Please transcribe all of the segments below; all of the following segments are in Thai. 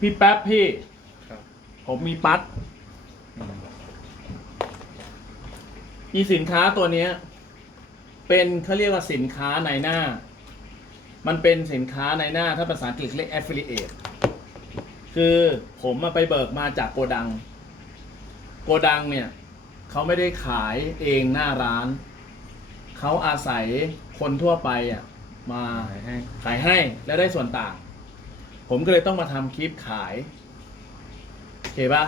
พี่แป๊บพี่ ครับผมมีปลั๊กอืมอีสินค้าตัวเนี้ย เป็นเขาเรียกว่าสินค้าในหน้า มันเป็นสินค้าในหน้าถ้าภาษาอังกฤษเรียก affiliate คือผมมาไปเบิกมาจากโกดัง โกดังเนี่ยเขาไม่ได้ขายเองหน้าร้าน เขาอาศัยคนทั่วไปอะมา ขายให้ขายให้แล้วได้ส่วนต่าง ผมก็เลยต้องมาทำคลิปขายโอเคปะ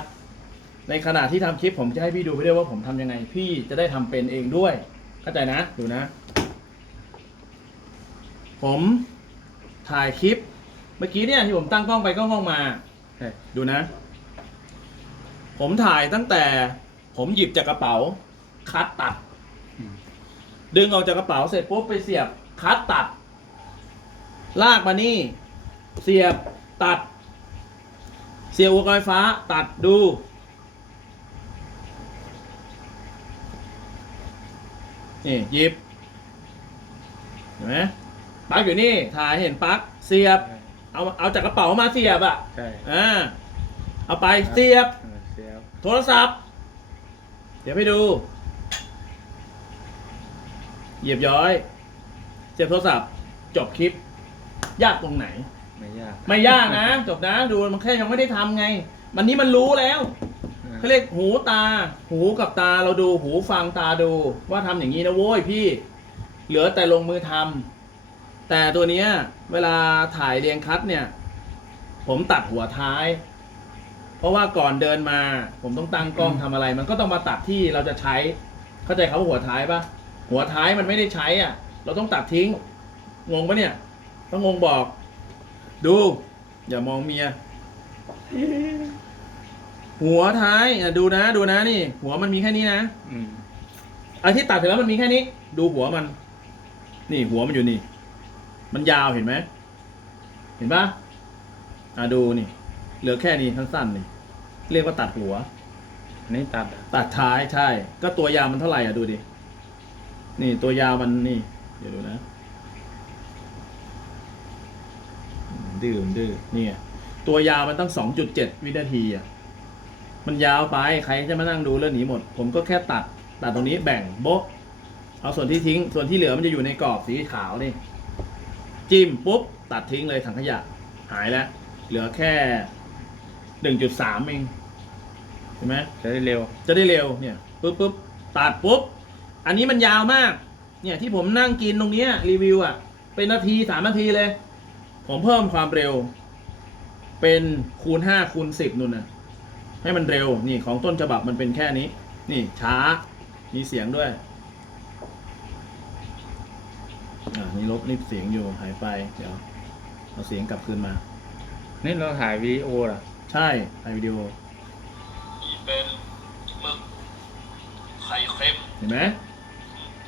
ในขณะที่ทำคลิปผมจะให้พี่ดูไปด้วยว่าผมทำยังไง พี่จะได้ทำเป็นเองด้วย เข้าใจนะดูนะ ผมถ่ายคลิป เมื่อกี้เนี่ยที่ผมตั้งกล้องไปกล้องมาดูนะ ผมถ่ายตั้งแต่ผมหยิบจากกระเป๋า คัดตัด ดึงออกจากกระเป๋าเสร็จปุ๊บไปเสียบคัดตัด ลากมานี่ เสียบตัด เสียบอุปกรณ์ไฟฟ้าตัดดู นี่หยิบเห็นไหมปลั๊กอยู่นี่ ถ่ายเห็นปลั๊กเสียบใช่เอาเอาจากกระเป๋ามาเสียบอะใช่อ่าเอาไปเสียบเออเสียบ โทรศัพท์ เดี๋ยวไปดู เหยียบย้อย เสียบโทรศัพท์ จบคลิป ยากตรงไหน ไม่ยากไม่ยากนะ จบนะ ดูมันแค่ยังไม่ได้ทำไงมันนี้มันรู้แล้วเขาเรียกหูตา หูกับตาเราดูหูฟังตาดู ว่าทำอย่างนี้นะโว้ยพี่ เหลือแต่ลงมือทำแต่ตัวเนี้ย เวลาถ่ายเรียงคัดเนี่ย ผมตัดหัวท้าย เพราะว่าก่อนเดินมา ผมต้องตั้งกล้องทำอะไร มันก็ต้องมาตัดที่เราจะใช้ เข้าใจเขาว่าหัวท้ายปะหัวท้ายมันไม่ได้ใช้อะ เราต้องตัดทิ้ง งงปะเนี่ย ต้องงงบอก ดู อย่ามองเมีย หัวท้ายอะดูนะ ดูนะนี่ หัวมันมีแค่นี้นะอืมไอ้ที่ตัดเสร็จแล้วมันมีแค่นี้ ดูหัวมัน นี่หัวมันอยู่นี่ มันยาวเห็นไหมเห็นปะอะดูนี่ เหลือแค่นี้สั้นๆนี่เรียกว่าตัดหัว อันนี้ตัดอะตัดท้ายใช่ ก็ตัวยาวมันเท่าไหร่อะดูดิ นี่ตัวยาวมันนี่ เดี๋ยวดูนะ อืมดื้อมันดื้อนี่ไงตัวยาวมันตั้งสองจุดเจ็ดวินาทีอะมันยาวไปใครจะมานั่งดูเรื่องนี้หมด ผมก็แค่ตัดตัดตรงนี้แบ่งโบ๊ะเอาส่วนที่ทิ้ง ส่วนที่เหลือมันจะอยู่ในกรอบสีขาวนี่จิ้มปุ๊บ ตัดทิ้งเลยถังขยะ หายแล้ว เหลือแค่หนึ่งจุดสามเองเห็นไหมจะได้เร็ว จะได้เร็วเนี่ยปุ๊บปุ๊บตัดปุ๊บ อันนี้มันยาวมาก เนี่ยที่ผมนั่งกินตรงเนี้ยรีวิวอะ เป็นนาทีสามนาทีเลย ผมเพิ่มความเร็ว เป็นคูณห้าคูณสิบนู่นน่ะให้มันเร็วนี่ของต้นฉบับมันเป็นแค่นี้ นี่ช้า มีเสียงด้วย อ่านี่ลบนี่เสียงอยู่หายไป เดี๋ยวเอาเสียงกลับคืนมา นี่เราถ่ายวีดีโอเหรอใช่ถ่ายวิดีโอเป็นหมึกไข่เค็มเห็นไหม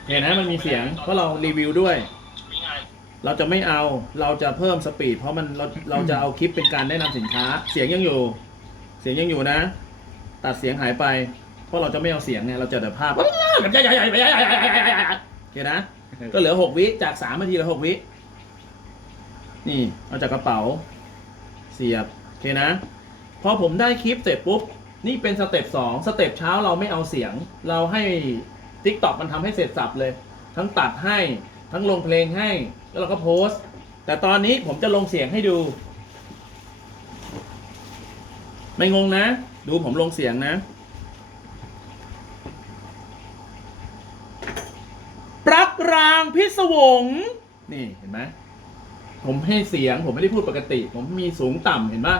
เห็นนะมันมีเสียงเพราะเรารีวิวด้วยนี่ไง เราจะไม่เอาเราจะเพิ่มสปีด เพราะมันเราเราจะเอาคลิปเป็นการแนะนำสินค้า เสียงยังอยู่ เสียงยังอยู่นะ ตัดเสียงหายไป เพราะเราจะไม่เอาเสียงไงเราจะแต่ภาพแบบใหญ่ๆๆๆๆๆโอเคนะ ก็เหลือหกวิจากสามนาทีเหลือหกวิ นี่เอาจากกระเป๋า เสียบโอเคนะ พอผมได้คลิปเสร็จปุ๊บ นี่เป็นสเต็ปสองสเต็ปเช้าเราไม่เอาเสียง เราให้ t ิ k t o k มันทำให้เสร็จสับเลย ทั้งตัดให้ ทั้งลงเพลงให้ แล้วเราก็โพสต์ แต่ตอนนี้ผมจะลงเสียงให้ดู ไม่งงนะ ดูผมลงเสียงนะปลักรางพิศวง นี่เห็นไหมผมให้เสียงผมไม่ได้พูดปกติ ผมมีสูงต่ำเห็นปะ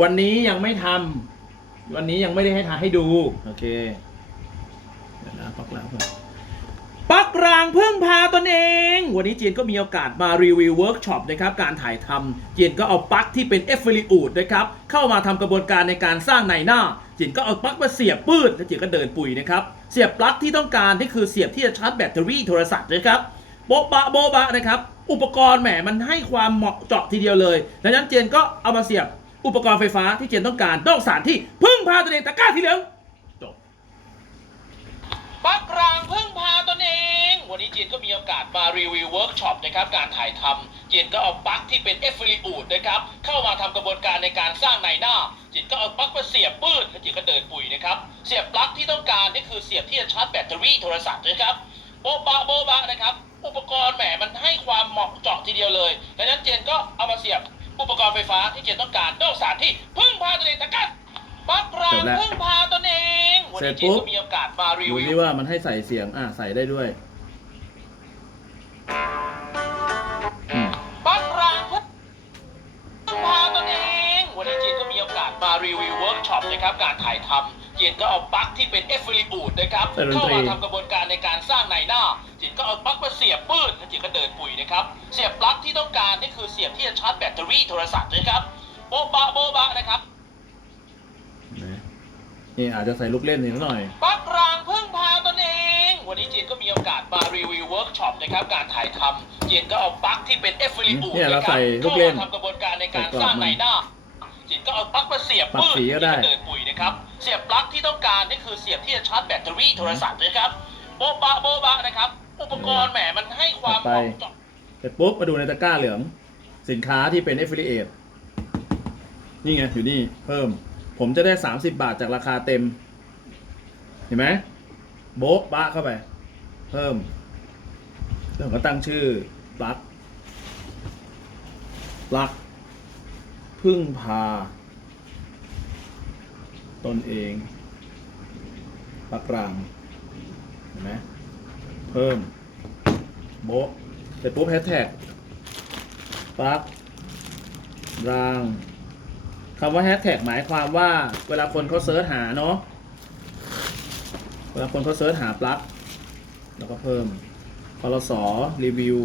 วันนี้ยังไม่ทำวันนี้ยังไม่ได้ให้ทาให้ดู โอเคเดี๋ยวนะปลักรางก่อน รางพึ่งพาตนเอง วันนี้เจียนก็มีโอกาสมารีวิวเวิร์กช็อปนะครับการถ่ายทำเจียนก็เอาปลั๊กที่เป็นเอฟเฟลิอูดนะครับเข้ามาทำกระบวนการในการสร้างในหน้าเจียนก็เอาปลั๊กมาเสียบปืดแล้วเจียนก็เดินปุ๋ยนะครับเสียบปลั๊กที่ต้องการนี่คือเสียบที่จะชาร์จแบตเตอรี่โทรศัพท์นะครับโบ๊ะบะโบ๊ะบะนะครับอุปกรณ์แหมมันให้ความเหมาะเจาะทีเดียวเลยดังนั้นเจนก็เอามาเสียบอุปกรณ์ไฟฟ้าที่เจนต้องการนอกสานที่พึ่งพาตนเองตะกร้าสีเหลืองจบปลั๊กรางพึ่งพาตน มีโอกาสมารีวิวเวิร์กช็อปนะครับการถ่ายทำจีนก็เอาปลั๊กที่เป็นเอฟฟิลิอูดนะครับเข้ามาทำกระบวนการในการสร้างในหน้าจีนก็เอาปลั๊กมาเสียบปื้ดแล้วจีนก็เดินปุ๋ยนะครับเสียบปลั๊กที่ต้องการนี่คือเสียบที่จะชาร์จแบตเตอรี่โทรศัพท์นะครับโบ๊ะบะโบ๊ะบะนะครับอุปกรณ์แหมมันให้ความเหมาะเจาะทีเดียวเลยดังนั้นเจนก็เอามาเสียบอุปกรณ์ไฟฟ้าที่เจนต้องการนอกสถานที่พึ่งพาตนเองตะกันปลั๊กรางพึ่งพาตนเองวันนี้เจนก็มีโอกาสมารีดูวิวที่ว่ามันให้ใส่เสียงอะใส่ได้ด้วย รีวิวเวิร์กช็อปนะครับการถ่ายทำจีนก็เอาปลั๊กที่เป็นเอฟฟิลิอูดนะครับใส่ดนเข้าตรี มาทำกระบวนการในการสร้างในหน้าจีนก็เอาปลั๊กมาเสียบปื้ดแล้วจีนก็เดินปุ๋ยนะครับ เสียบปลั๊กที่ต้องการนี่คือเสียบที่จะชาร์จแบตเตอรี่โทรศัพท์นะครับโบ๊ะบะโบ๊ะบะนะครับ นะนี่อาจจะใส่ลูกเล่นนิดหน่อยปลั๊กรางพึ่งพาตนเอง วันนี้จีนก็มีโอกาสมารีวิวเวิร์กช็อปนะครับการถ่ายทำจีนก็เอาปลั๊กที่เป็นเอฟฟิลิอูดเนี่ยเรานะครัใส่บลูกเข้าเล่นมาทำกระบวนการในการสร้างในหน้า จีนก็เอาปลั๊กมาเสียบปรับสีก็ได้เดินปุ๋ยนะครับ เสียบปลั๊กที่ต้องการนี่คือเสียบที่จะชาร์จแบตเตอรี่โทรศัพท์นะครับโบ๊ะบะโบ๊ะบะนะครับ อุปกรณ์แหมมันให้ความเหมาะเจาะเสร็จปุ๊บมาดูในตะกร้าเหลือง สินค้าที่เป็น affiliate นี่ไง อยู่นี่เพิ่ม ผมจะได้ 30 บาทจากราคาเต็ม เห็นไหมโบ๊ะบ้าเข้าไป เพิ่มแล้วผมก็ตั้งชื่อปลั๊กปลั๊ก พึ่งพา ตนเองปลั๊กกลางเห็นไหมเพิ่ม โบเสร็จปุ๊บแฮชแท็กปลั๊กรางคำว่าแฮชแท็กหมายความว่าเวลาคนเขาเซิร์ชหาเนาะเวลาคนเขาเซิร์ชหาปลั๊กแล้วก็เพิ่มพลสรีวิว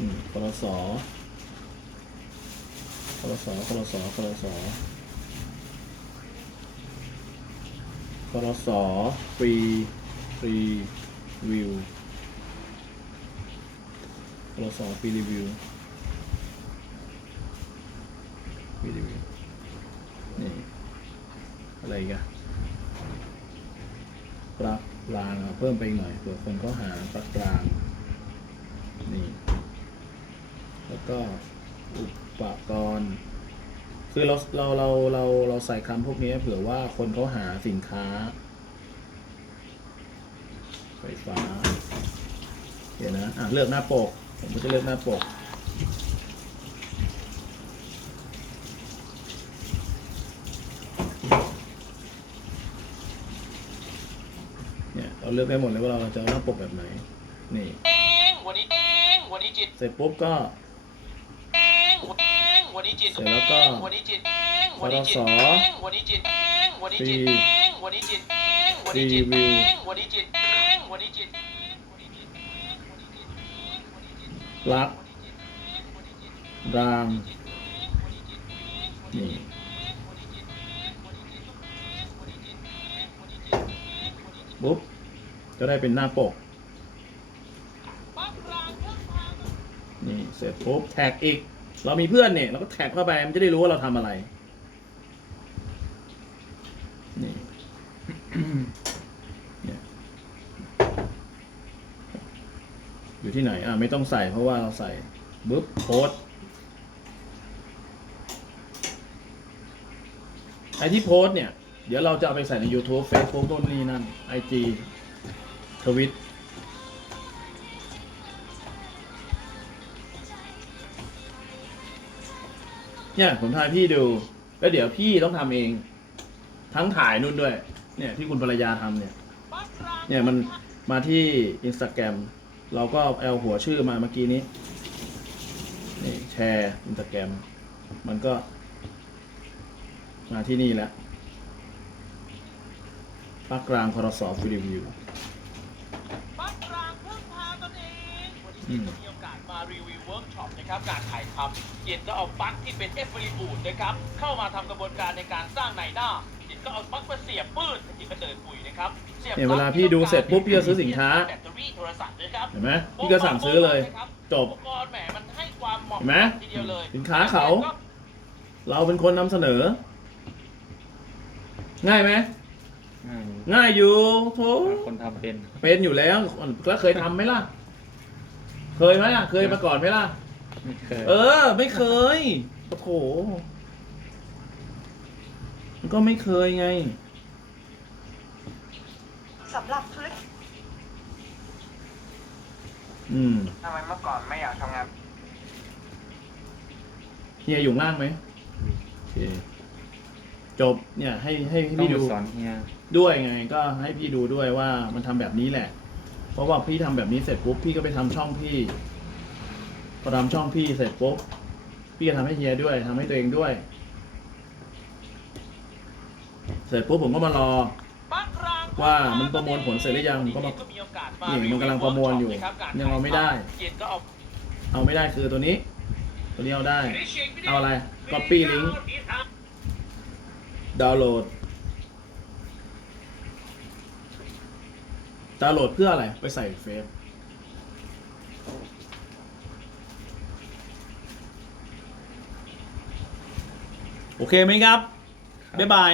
อืมพลสพลสพลสพลสพรสฟรีฟรีวิวพรสฟรีรีวิวฟรีรีวิวนี่อะไรกันปลั๊กรางเพิ่มไปหน่อยเผื่อคนเขาหาปลั๊กรางนี่ แล้ว ก็อุปกรณ์ คือเราเราเราเราเราใส่คำพวกนี้เผื่อว่าคนเขาหาสินค้า ไฟฟ้า เดี๋ยวนะ อะ เลือกหน้าปก ผมก็จะเลือกหน้าปกเนี่ยเราเลือกได้หมดเลยว่าเราจะเอาหน้าปกแบบไหน นี่เองวันนี้เองวันนี้จีนเสร็จปุ๊บก็เอง เองวันนี้จีนเสร็จแล้วก็วันนี้จีนเองวันนี้จีนเองวันนี้จีนเองวันนี้จีนเองวันนี้จีนเองวันนี้จีนเองวันนี้จีนเองวันนี้จีนเองวันนี้จีนเองวันนี้จีนเองวันนี้จีนเองปลั๊กรางนี่ปุ๊บก็ได้เป็นหน้าปก นี่ เสร็จปุ๊บแท็กอีก เรามีเพื่อนเนี่ยเราก็แท็กเข้าไปมันจะได้รู้ว่าเราทำอะไร นี่ อยู่ที่ไหน อะไม่ต้องใส่เพราะว่าเราใส่ปุ๊บโพสไอที่โพสเนี่ย เดี๋ยวเราจะเอาไปใส่ใน YouTube Facebook โน่นนี่นั่น IG ทวิต เนี่ยผมถ่ายพี่ดู แล้วเดี๋ยวพี่ต้องทำเอง ทั้งถ่ายนู่นด้วย เนี่ยที่คุณภรรยาทำเนี่ย เนี่ยมันมาที่อินสตาแกรมเราก็เอาหัวชื่อมาเมื่อกี้นี้นี่แชร์อินสตาแกรมมันก็ มาที่นี่แล้วภาคกลางพรสฟรีวิวปักรางพึ่งพาตนเองวันนี้ก็มีโอกาสมา รีวิวเวิร์กช็อปนะครับการถ่ายทำเจนก็เอาปลั๊กที่เป็นเอฟฟิลิอูดนะครับเข้ามาทำกระบวนการในการสร้างในหน้าเจนก็เอาปลั๊กมาเสียบปื้ดเจนก็เดินปุ๋ยนะครับสียบเนี่ยเวลาพี่ดูเสร็จปุ๊บพี่จะซื้อสินค้าแบตเตอรี่โทรศัพท์นะครับเห็นไหมพี่ก็สั่งซื้อเลย จบอุปกรณ์แหมมันให้ความเหมาะเห็นไหมทีเดียวเลยสินค้าเขา เราเป็นคนนำเสนอ ง่ายไหมง่ายง่ายอยู่โถคนทำเป็น เป็นอยู่แล้วแล้วเคยทำไหมล่ะ เคยไหมล่ะ เคยมาก่อนไหมล่ะ ไม่เคยเออ ไม่เคยโอ้โหมันก็ไม่เคยไง สำหรับธุรกิจอืมทำไมเมื่อก่อนไม่อยากทำงาน เฮียอยู่ข้างล่างไหมโอเคจบเนี่ยให้ให้ให้ต้องพี่ไปดูสอนเฮียด้วยไงก็ให้พี่ดูด้วยว่ามันทำแบบนี้แหละ เพราะว่าพี่ทำแบบนี้เสร็จปุ๊บพี่ก็ไปทำช่องพี่พอทำช่องพี่เสร็จปุ๊บพี่ก็ทำให้เฮียด้วยทำให้ตัวเองด้วย เสร็จปุ๊บผมก็มารอว่ามันประมวลผลเสร็จหรือยังผมก็มามีโอกาสนี่มันกำลังประมวลอยู่ ยังเอาไม่ได้เอาเอาไม่ได้คือตัวนี้ ตัวนี้เอาได้ เอาอะไร copy link ดาวน์โหลด ดาวน์โหลดเพื่ออะไร ไปใส่เฟซโอเคไหมครับ บ๊ายบาย